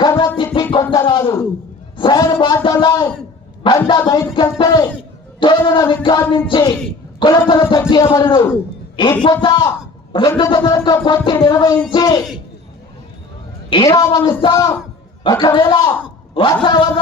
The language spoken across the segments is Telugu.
కర్ర తిప్పి కొందరాలు సైడ్ బాటలో బండ బయటకెళ్తే తోలిన రికార్డ్ నుంచి కొలతలు తగ్గియబడును. ఈ పూట 2 జతలతో పోటీ నిర్వహించి ఈరామం ఇస్తాం. ఒకవేళ వాతావరణం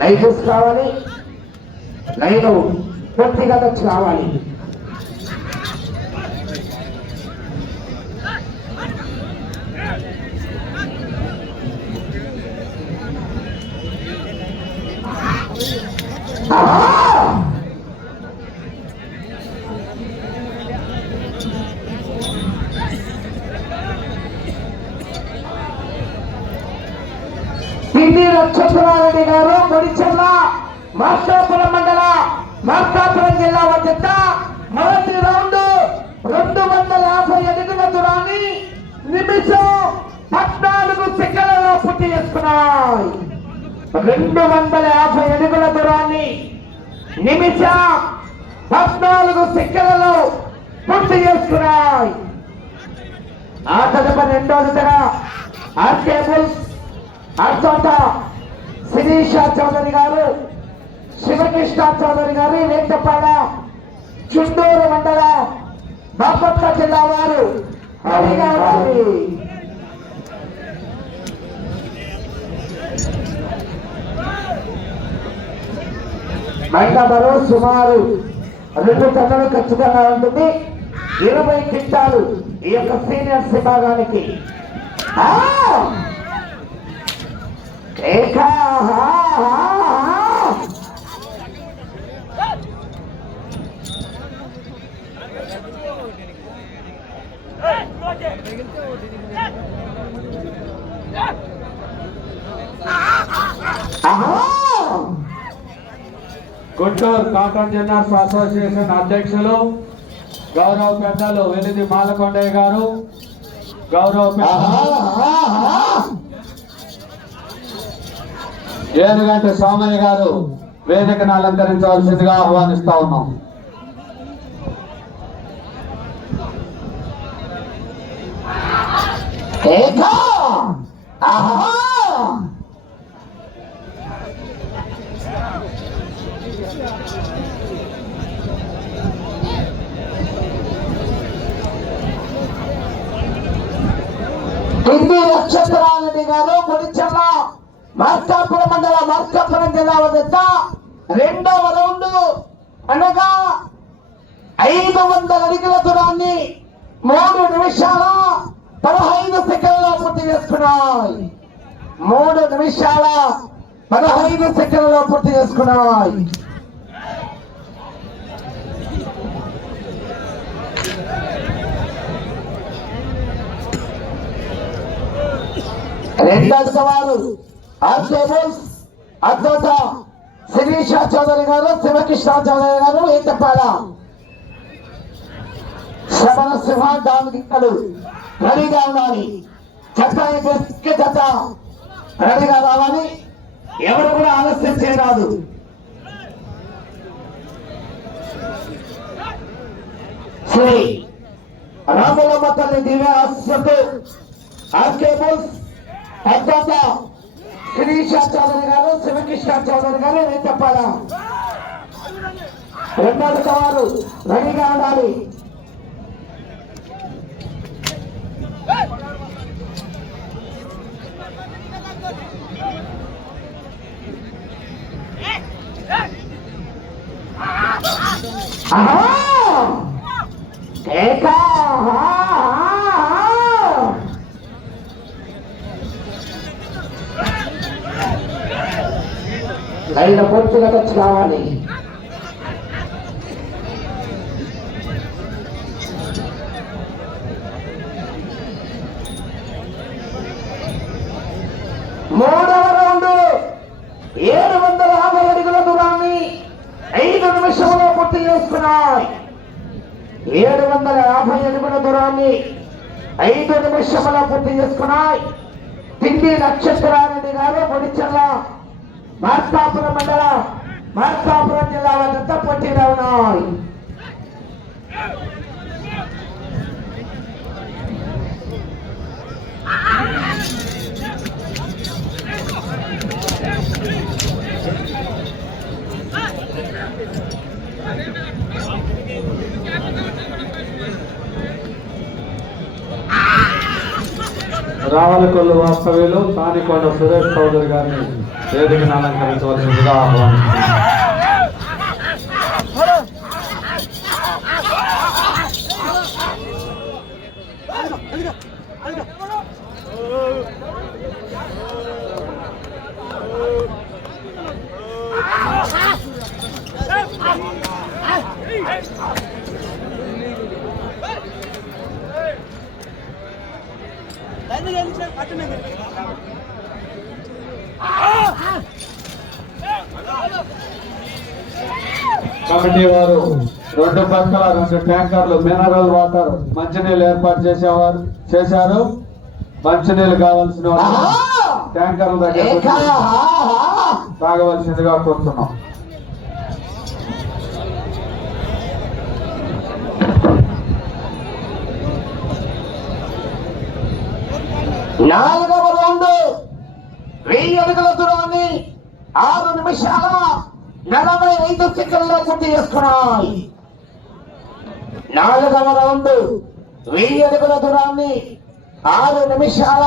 లైఫ్ కావాలి, లైన్ పూర్తిగా టచ్ కావాలి. లక్ష్మణారెడ్డి గారు కొడిచెల్ల మార్కాపురం మండల మార్కాపురం జిల్లా వద్ద మొదటి రౌండ్ 250 అడుగుల దూరాన్ని నిమిషం 14 సెకండ్లలో పూర్తి చేసుకున్నాయి. 250 అడుగుల దూరాన్ని నిమిషం 14 సెకండ్లలో పూర్తి చేసుకున్నాయి. ఆ తదుపరి రెండో జతగా ఆర్కే బుల్స్ అర్చోట శిరీష చౌదరి గారు, శివకృష్ణ చౌదరి గారు, వేటపాడ చుండూరు మండల బాపట్ల జిల్లా వారు మహిళా బరువు సుమారు 2 టన్నులు ఖచ్చితంగా ఉంటుంది. 20 క్వింటాలు ఈ యొక్క సీనియర్స్ విభాగానికి. గుంటూరు కాటన్ జర్నల్స్ అసోసియేషన్ అధ్యక్షులు గౌరవ పెద్దలు వెలిది మాలకొండయ్య గారు, గౌరవ ఏనుగంటి సోమయ్య గారు వేదికను అలంకరించవలసిందిగా ఆహ్వానిస్తా ఉన్నాం. లక్ష్మణారెడ్డి గారు కొడిచెల్ల మార్కాపురం మండల మార్కాపురం జిల్లా వద్ద రెండవ రౌండ్ అనగా 500 అడుగుల దూరాన్ని 3 నిమిషాల 15 సెకండ్లలో పూర్తి చేసుకున్నాయి. 3 నిమిషాల 15 సెకండ్లలో పూర్తి చేసుకున్నాయి. రెండవ సవాలు అద్భుత శిరీష చౌదరి గారు, శివకృష్ణ చౌదరి గారు, ఏతపాల శ్రవణ సింహ డామికలు రెడీగా ఉండాలి. జత రెడీగా రావాలి. ఎవరు కూడా ఆలస్యం చేయరాదు. శ్రీ రాములమ్మ తల్లి దివ్య ఆశతో ఆర్కేబుల్స్ అద్దాత శిరీష చౌదరి గారు, శివకృష్ణ చౌదరి గారు రైతప్పాల రెండోది కావాలి రెడీగా ఉండాలి. లైన్ పూర్తిగా టచ్ కావాలి. మూడవ రౌండ్ 750 అడుగుల దూరాన్ని 5 నిమిషంలో పూర్తి చేసుకున్నాయి. 750 అడుగుల దూరాన్ని 5 నిమిషంలో పూర్తి చేసుకున్నాయి. తిండి నక్షత్రారెడ్డి గారు పొడిచర్ల మార్కాపురం మండలం మార్కాపురం జిల్లా వద్ద పోటీలో ఉన్నాయి. రావలకొల్లు వాస్తవ్యులు తానికొండ సురేష్ చౌదరి గారిని వేదికను అలంకరించవలసిందిగా ఆహ్వానిస్తున్నారు. కమిటీ వారు 2 పక్కల 2 ట్యాంకర్లు మినరల్ వాటర్ మంచినీళ్ళు ఏర్పాటు చేశారు. మంచినీళ్ళు కావాల్సిన వారు ట్యాంకర్ల దగ్గర తాగవలసిందిగా కోరుతున్నాం. నాలుగవ రౌండ్ 1000 అడుగుల దూరాన్ని 6 నిమిషాల 45 సెకండ్లో పూర్తి చేసుకున్నాయి. 4వ రౌండ్ 1000 అడుగుల దూరాన్ని 6 నిమిషాల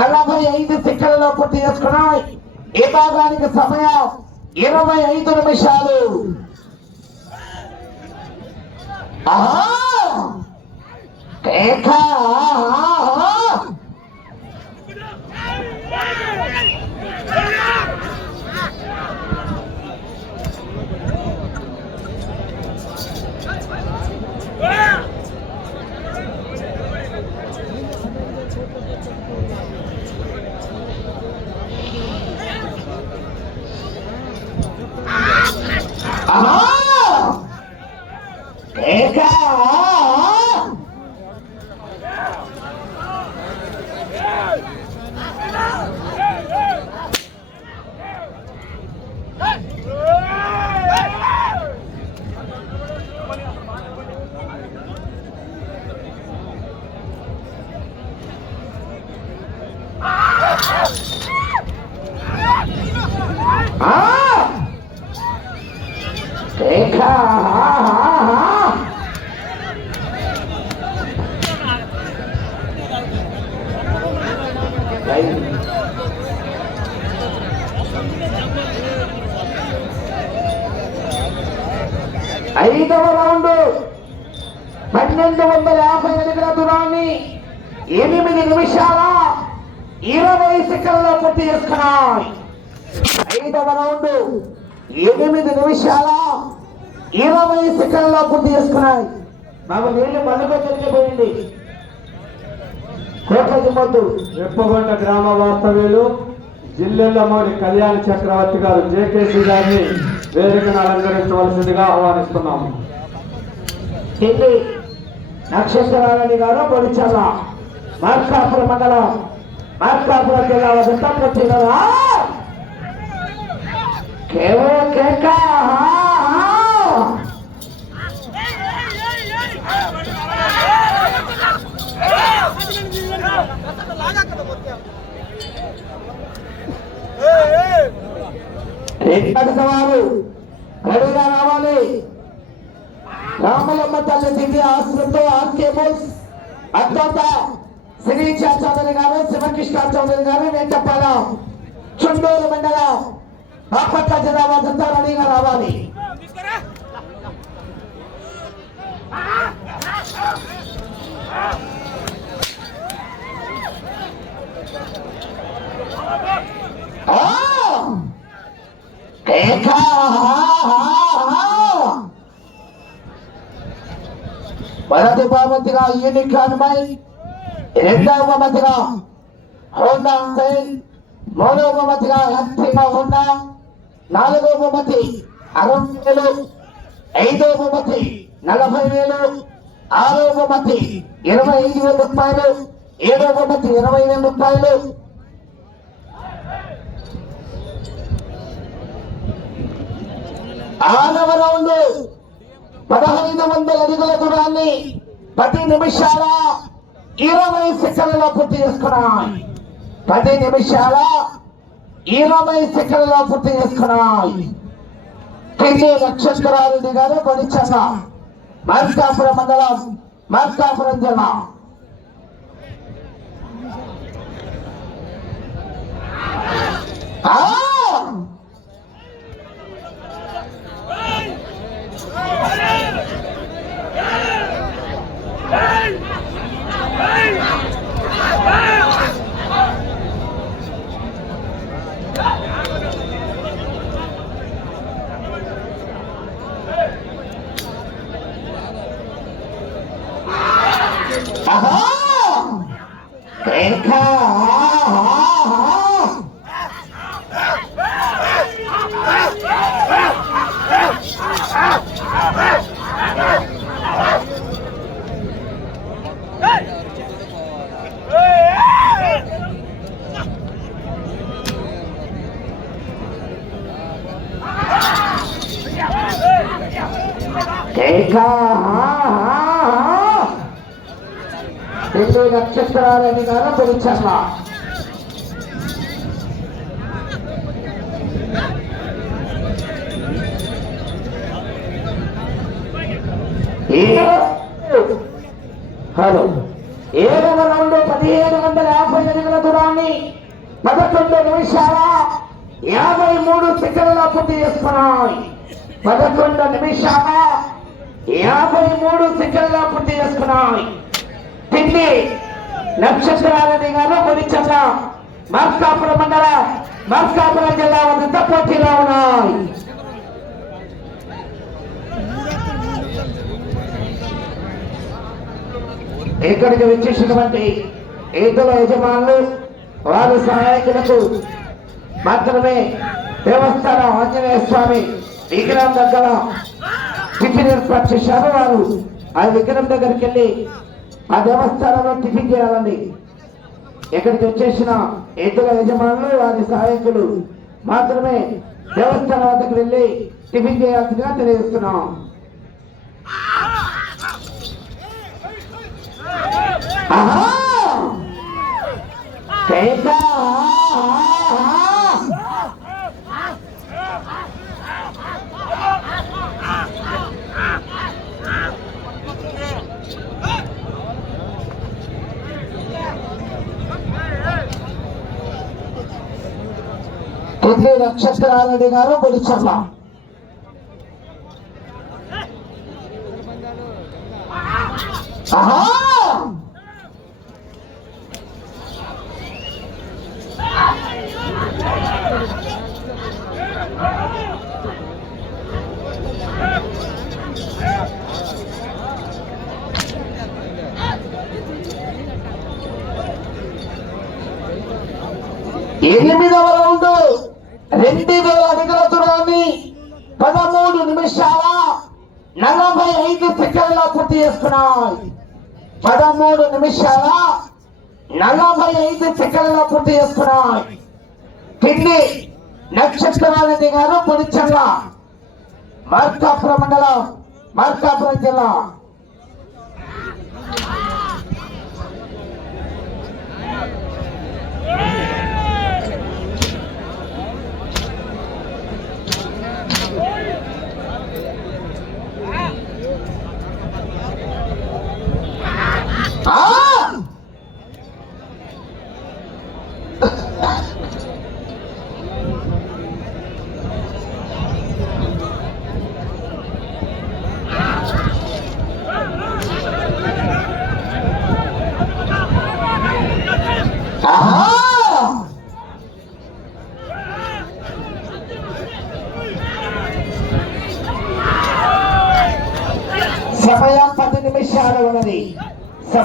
45 సెకండ్లో పూర్తి చేసుకున్నాయి. ఈ భాగానికి సమయం 25 నిమిషాలు. ఐదవ రౌండ్ 1250 అడుగుల దూరాన్ని 8 నిమిషాల 20 సెకండ్లో పూర్తి చేసుకున్నాయి. 5వ రౌండ్ 8 నిమిషాల 20 సెకండ్లో పూర్తి చేసుకున్నాయి. బాబు నీళ్ళు మళ్ళీ తెలియపోయింది. కోటజిమ్మద్దు రెప్పగొండ గ్రామ వాస్తవ్యులు జిల్లెల్లమూరి కళ్యాణ చక్రవర్తి గారు జేకేసీ గారిని వేదికను అలంకరించవలసిందిగా ఆహ్వానిస్తున్నాము. తిండి నక్షత్రారెడ్డి గారు పొడిచల్ల మార్కాపురం మండలం మార్కాపురం జిల్లా వద్ద పోటీలో ఎక్కడికి వారు రెడీగా రావాలి. రామలమ్మ తల్లి దివ్య ఆశ్రమంతో ఆర్కేబుల్స్ అత్యంత శిరీష చౌదరి గారు, శివకృష్ణ చౌదరి గారు, వెంటపాలెం చుండూరు మండలం బాపట్ల జిల్లా వద్ద రెడీగా రావాలి. మొదటి బహుమతిగా యూనికాన్ బై, రెండవ బహుమతిగా హోండా సైన్, మూడవ బహుమతిగా యాక్టివా హోండా, నాలుగవ బహుమతి 60,000, ఐదవ బహుమతి 40,000, ఆరవ బహుమతి 25,000 రూపాయలు, ఏడవ బహుమతి 20,000 రూపాయలు. ఆరవ రౌండ్ 1,500 అడుగుల దూరాన్ని 10 నిమిషాల 20 సెకండ్లలో పూర్తి చేసుకున్నాయి. 10 నిమిషాల 20 సెకండ్లలో పూర్తి చేసుకున్నాయి. కింది నక్షత్రారెడ్డి గారు కొనిచ్చన్న, మార్కాపురం మండలం, మార్కాపురం జిల్లా. కింది నక్షత్రారెడ్డి గారు పిలిచన్న. హలో, 7వ రౌండ్ 1,750 అడుగుల దూరాన్ని 11 నిమిషాల 53 సెకండ్ల పూర్తి చేసుకున్నాయి. 11 నిమిషాల 53 సెకండ్ల పూర్తి చేసుకున్నాయి. కింది నక్షత్రారెడ్డి గారు కొనిచ్చన్న, మార్కాపురం మండలం, మార్కాపురం జిల్లా వద్ద పోటీలో ఉన్నాయి. ఇక్కడికి వచ్చేసినటువంటి ఎద్దుల యజమానులు, వారి సహాయకులకు మాత్రమే దేవస్థానం ఆంజనేయ స్వామి విగ్రహం దగ్గర టిఫిన్ ఏర్పాటు చేశారు. వారు ఆ విగ్రహం దగ్గరికి వెళ్ళి ఆ దేవస్థానంలో టిఫిన్ చేయాలండి. ఇక్కడికి వచ్చేసిన ఎద్దుల యజమానులు, వారి సహాయకులు మాత్రమే దేవస్థానం వద్దకు వెళ్ళి టిఫిన్ చేయాల్సిందిగా తెలియజేస్తున్నాం. కింది నక్షత్రారెడ్డి గారు పిలిచన్న. ఎనిమిదవ రౌండ్ 2,000 అడుగుల దూరాన్ని 13 నిమిషాల 45 సెకండ్ల పూర్తి చేసుకున్నాయి. 13 నిమిషాల 45 సెకండ్ల పూర్తి చేసుకున్నాయి. కింది నక్షత్రారెడ్డి గారు పొడిచల్ల, మార్కాపురం మండలం, మార్కాపురం జిల్లా.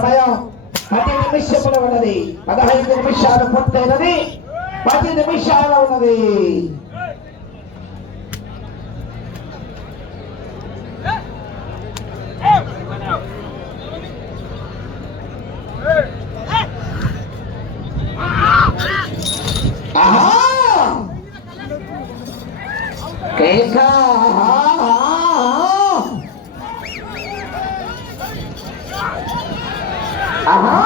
సమయం 10 నిమిషములు ఉన్నది. 15 నిమిషాలు పూర్తయినది. 10 నిమిషాలు ఉన్నది. కేకా ఆహా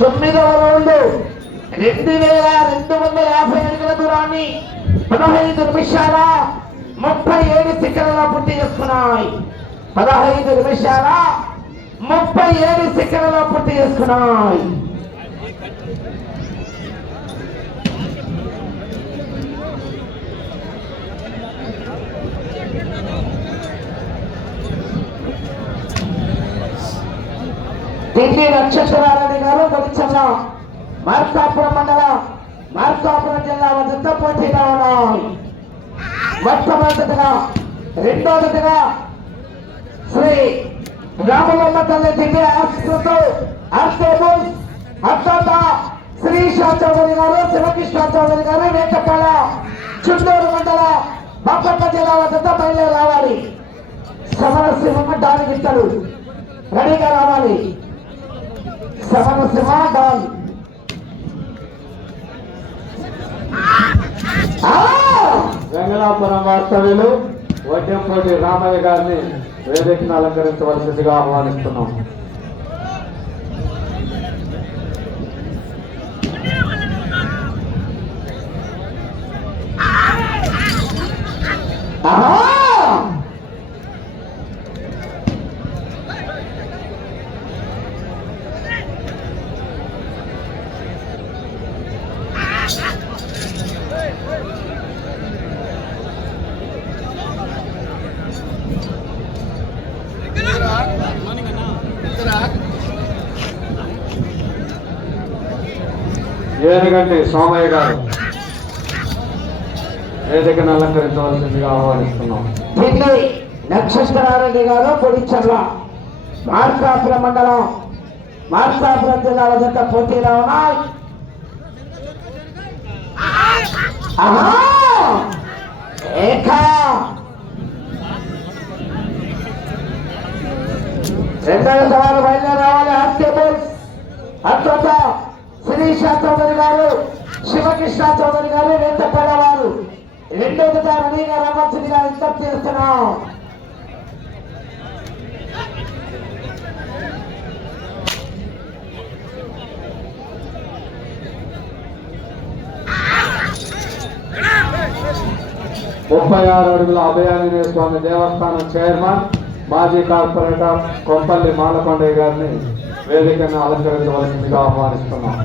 9వ రౌండ్ 2250 అడుగుల దూరాన్ని 15 నిమిషాల 37 సెకండ్ల పూర్తి చేసుకున్నాయి. 15 నిమిషాల 37 సెకండ్ల పూర్తి చేసుకున్నాయి. దిల్లీ నక్షత్రారెడ్డి గారు గడిచన్న మార్కాపురం మండలం మార్కాపురం జిల్లా వద్ద పోటీలో ఉన్నాయి. మొట్టమొదటిగా రెండోదిగా శ్రీ రామలమ్మ తల్లి దివ్య ఆస్ట్రేబుల్స్ అత్యంత శ్రీషా చౌదరి గారు శివకృష్ణ చౌదరి గారు వేటపాల చుండూరు మండలం బాపట్ల జిల్లా వద్ద బయలుదేరి రావాలి. సమరసింహ డాలిగిత్తలు రెడీగా రావాలి. సమరసింహ డాల్ వెంగళాపురం వాస్తవ్యులు వడ్డెంపోటి రామయ్య గారిని వేదికను అలంకరించవలసిందిగా ఆహ్వానిస్తున్నాం. ఏనుగంటి సోమయ్య గారు వేదికను అలంకరించవలసిందిగా ఆహ్వానిస్తున్నాం. దిల్లీ నక్షత్రారెడ్డి గారు పొడిచర్ల మార్కాపురం మండలం మార్కాపురం జిల్లా వద్ద పోటీలో ఉన్నాయి. రెండవ సవాలు బయలుదేరి రావాలి. హాస్టేబుల్స్ అత్యంత శ్రీషా చౌదరి గారు శివకృష్ణ చౌదరి గారు వెంటపడ వారు రెండోదిగా రెడీగా రావాల్సిందిగా విజ్ఞప్తి చేస్తున్నాం. ముప్పై 36 అడుగుల అభయాంజనేయ స్వామి దేవస్థానం చైర్మన్ మాజీ కార్పొరేటర్ కొంపల్లి మాలకొండయ్య గారిని వేదికను అలంకరించవలసిందిగా ఆహ్వానిస్తున్నాం.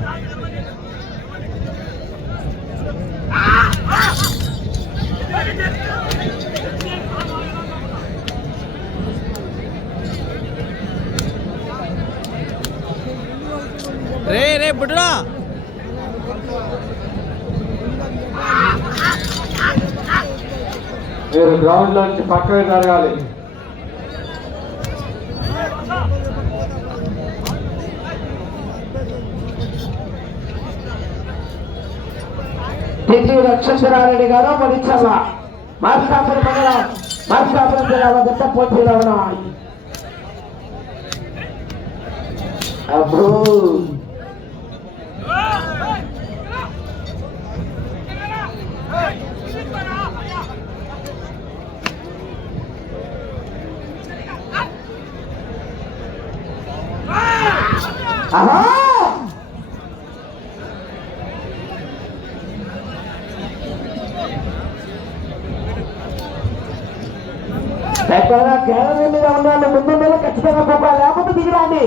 రే బుడ్డా మీరు గ్రౌండ్ నుంచి పక్కకి జరగాలి. దిల్లీ నక్షత్రారెడ్డి గారు పొడిచర్ల మార్కాపురం మండలం మార్కాపురం జిల్లా వద్ద పోటీలో ఉన్నాయి. అబ్బో గ్యాలరీ మీద ఉన్నాను. ముందు మీద ఖచ్చితంగా పోవాలి, లేకపోతే దిగిరాండి.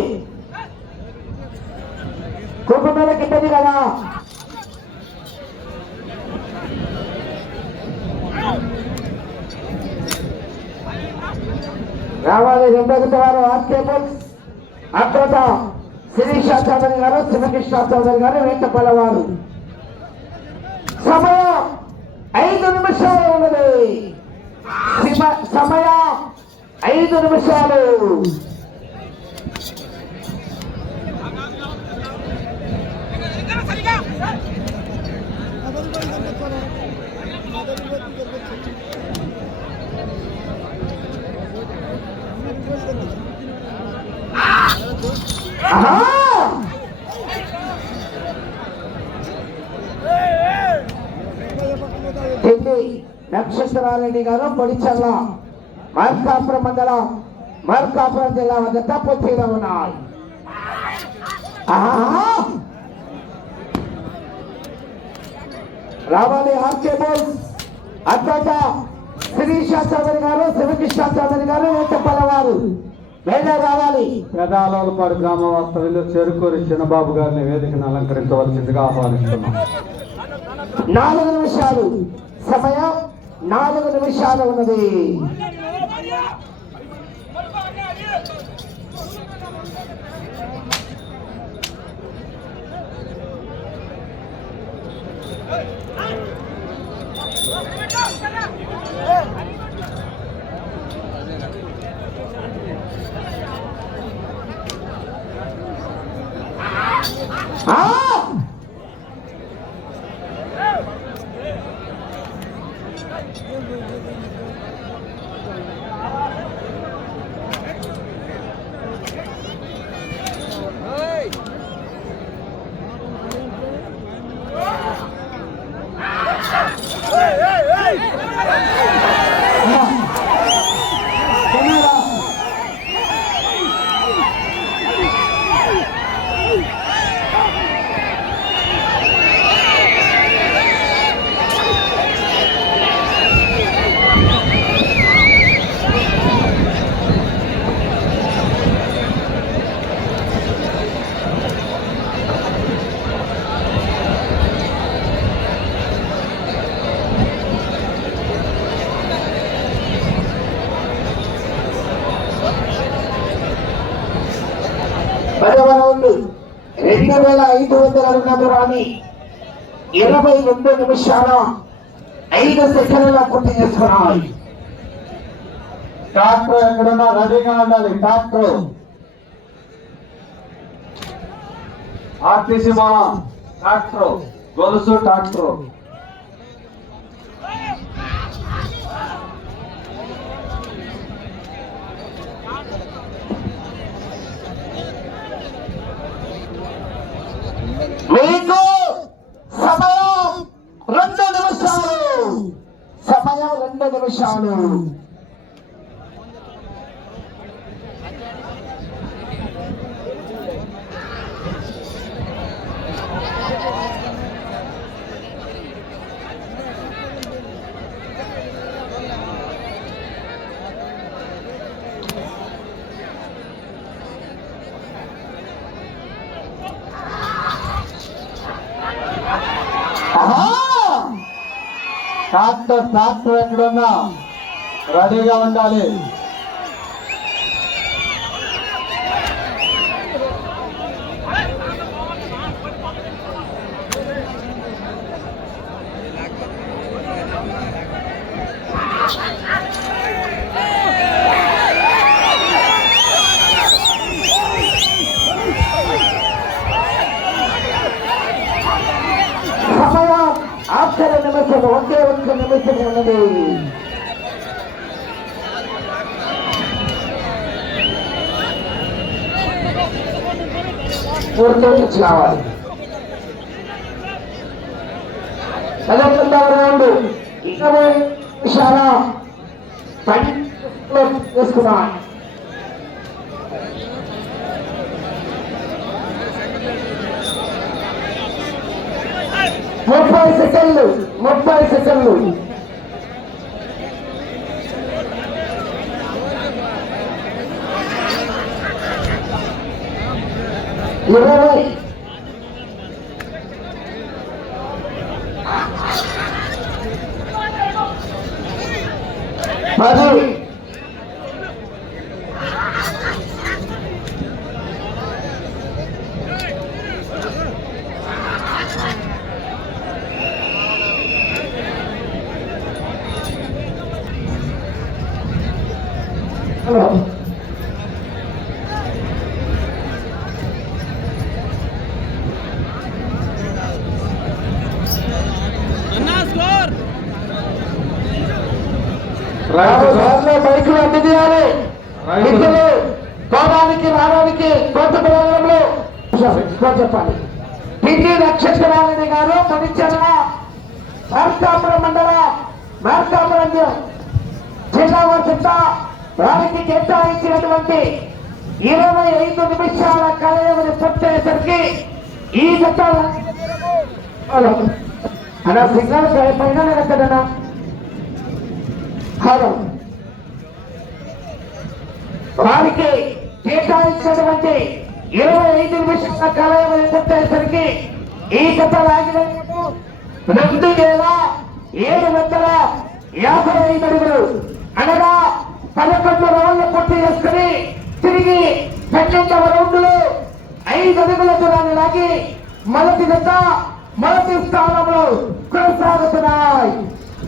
కోపం మీద కిందది కదా. రావాలి. రెండోది వారు హాస్టేబుల్స్ అత్యంత శ్రీషా చౌదరి గారు శివకృష్ణ చౌదరి గారు వేటపల్ల వారు. సమయం 5 నిమిషాలు. నక్షత్రారెడ్డి గారు పొడిచల్ల మార్కాపురం మండలం మార్కాపురం జిల్లా వద్ద తప్పుతీలో ఉన్నాయి. రావాలి ఆర్కే బోల్స్ అత్యంత శిరీష చౌదరి గారు, శివకృష్ణ చౌదరి గారు, వేటపల్ల వారు వేళ రావాలి. పెదాలపాడు గ్రామ వాస్తవ్యులు చెరుకూరి చిన్నబాబు గారిని వేదికను అలంకరించవలసిందిగా ఆహ్వానిస్తున్నాం. 4 నిమిషాలు సమయం, 4 నిమిషాలు ఉన్నది. పదవ రౌండ్ 2500 అడుగుల దూరాన్ని 22 నిమిషాల 5 సెకండ్ల పూర్తి చేసుకున్నాయి. ట్రాక్టర్ ఎక్కడున్నా రెడీగా ఉండాలి. ట్రాక్టర్ ఆర్టీసీ మా ట్రాక్టర్ గొలుసు ట్రాక్టర్ మీకు సమయం 2 నిమిషాలు. సమయం 2 నిమిషాలు. ట్రాక్టర్ ఎక్కడున్నా రెడీగా ఉండాలి. సమయం ఆఖరి నిమిషం, ఒకే 1 నిమిషం ఉన్నది. పూర్తి కావాలి. 11వ రౌండ్ 20 నిమిషాల 10 చేసుకున్నాం. 30 సెకండ్లు. 30 సెకండ్లు. 20 10 9 బైకులు అడ్డు తీయాలి. ఇద్దరు పోవడానికి రావడానికి కొత్త ప్రయోగంలో చెప్పాలి. పిండి నక్షత్రాలని గారు మణిచర్ల మార్కాపురం మండలం మార్కాపురం జిల్లా వద్ద వారికి కేటాయించినటువంటి 25 నిమిషాల కలయమని పూర్తయ్యేసరికి ఈ జత అలా సిగ్నల్ పైన నిలకడనా వారికి కేటాయించినటువంటి 25 నిమిషాల కలయమని పూర్తయ్యేసరికి ఈ జత లాగిన 2755 అడుగులు అనగా 11 రౌండ్లు పూర్తి చేసుకుని తిరిగి 12వ రౌండ్లు 5 అడుగుల దూరాన్ని లాగి మొదటి స్థానంలో కొనసాగుతున్నాయి.